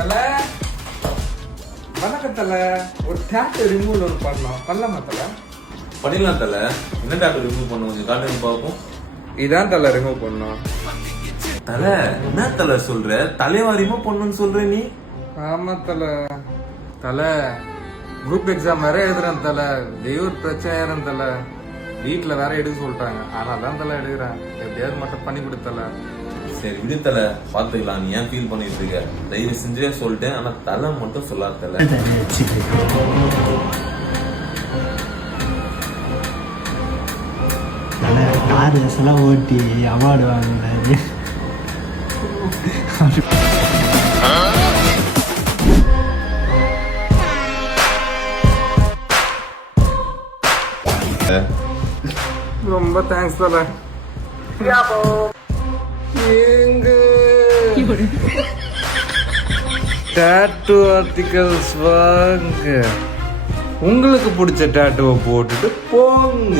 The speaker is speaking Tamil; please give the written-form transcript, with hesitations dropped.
தல வணக்கம் தல. ஒரு டேட்டு ரிமூவ் ஒன்று பண்ணலாமா தல? பண்ணிடலாம் தல. என்ன டேட்டு ரிமூவ் பண்ண கொஞ்சம் காட்டுங்க பார்ப்போம். இதான் தல ரிமூவ் பண்ணோம். தல என்ன தல சொல்ற? தலைவா ரிமூவ் பண்ணணும்னு சொல்ற நீ? ஆமா தல. தல குரூப் எக்ஸாம் வேற எழுதுறேன் தல. ஒரு பிரச்சனை ஏறேன் தல. வீட்டுல வேற எடுக்க சொல்லிட்டாங்க. ஆனால் தான் தல எடுக்கிறேன். எப்படியாவது மட்டும் பண்ணி கொடுத்தல. சரி விடு தல, பாத்துக்கலாம். நீ ஏன் ஃபீல் பண்ணிட்டு இருக்க? தயவு செஞ்சே சொல்லிட்டேன், ஆனா தலை மட்டும் சொல்லாத தல. காரு எல்லாம் ஓட்டி அவார்டு வாங்கினாரு. ரொம்ப தேங்க்ஸ் தல. டாட்டூ ஆர்டிகல்ஸ் வாங்க. உங்களுக்கு பிடிச்ச டாட்டூவை போட்டுட்டு போங்க.